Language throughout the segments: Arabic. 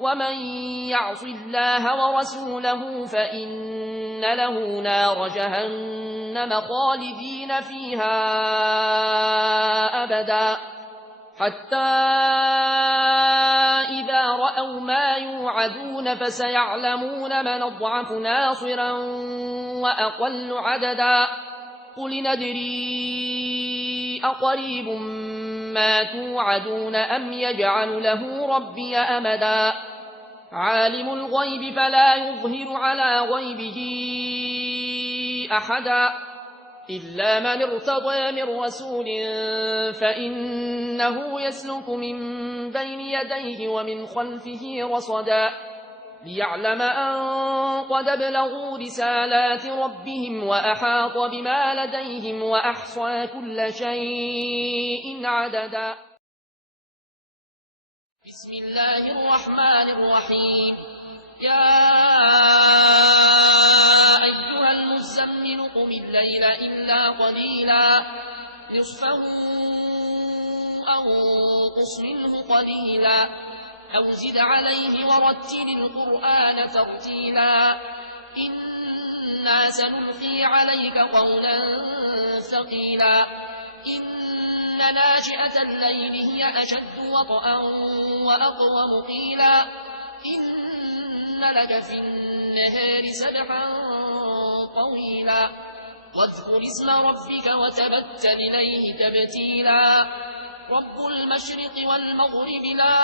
ومن يعص الله ورسوله فإن له نار جهنم خالدين فيها أبدا حتى إذا رأوا ما يوعدون فسيعلمون من أضعف ناصرا وأقل عددا قل ندري أقريب ما توعدون أم يجعل له ربي أمدا عالم الغيب فلا يظهر على غيبه أحدا إلا من ارتضى من رسول فإنه يسلك من بين يديه ومن خلفه رصدا ليعلم أن قد ابلغوا رسالات ربهم وأحاط بما لديهم وأحصى كل شيء عددا بسم الله الرحمن الرحيم يا أيها المزمل قم الليل إلا قليلا نصفه أو انقص منه قليلا أو زد عليه ورتل القرآن ترتيلا إنا سنلقي عليك قولا ثقيلا إن ناشئة الليل هي أشد وطئا وأقوم قيلا إن لك في النهار سبحا طويلا واذكر اسم ربك وتبتل إليه تبتيلا رب المشرق والمغرب لا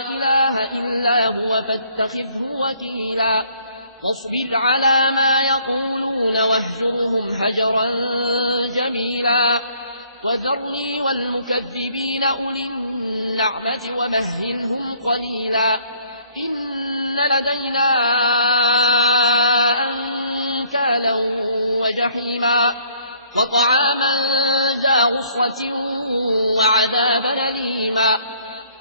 إله إلا هو فاتخذه وكيلا واصبر على ما يقولون واهجرهم حجرا جميلا وذرني والمكذبين أولي النعمة ومهلهم قليلا إن لدينا أنكالا وجحيما وطعاما ذا غصة وعذابا أليما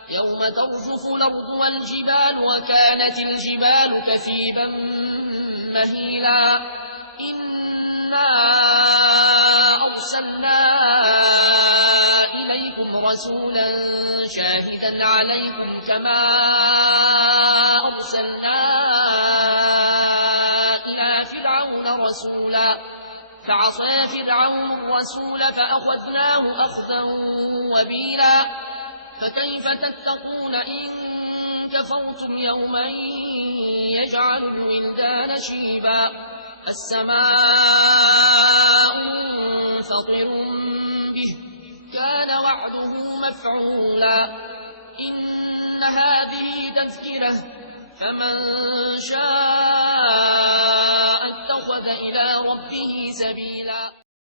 يوم ترجف الأرض والجبال وكانت الجبال كثيبا مهيلا إنا أرسلنا إليكم رسولا شاهدا عليكم كما أرسلنا إلى فرعون رسولا فعصى فرعون الرسول فأخذناه أخذا وبيلا فكيف تتقون إن كفرتم يوما يجعل الولدان شيبا السماء منفطر به كان وعده مفعولا إن هذه تذكرة فمن شاء اتخذ إلى ربه سبيلا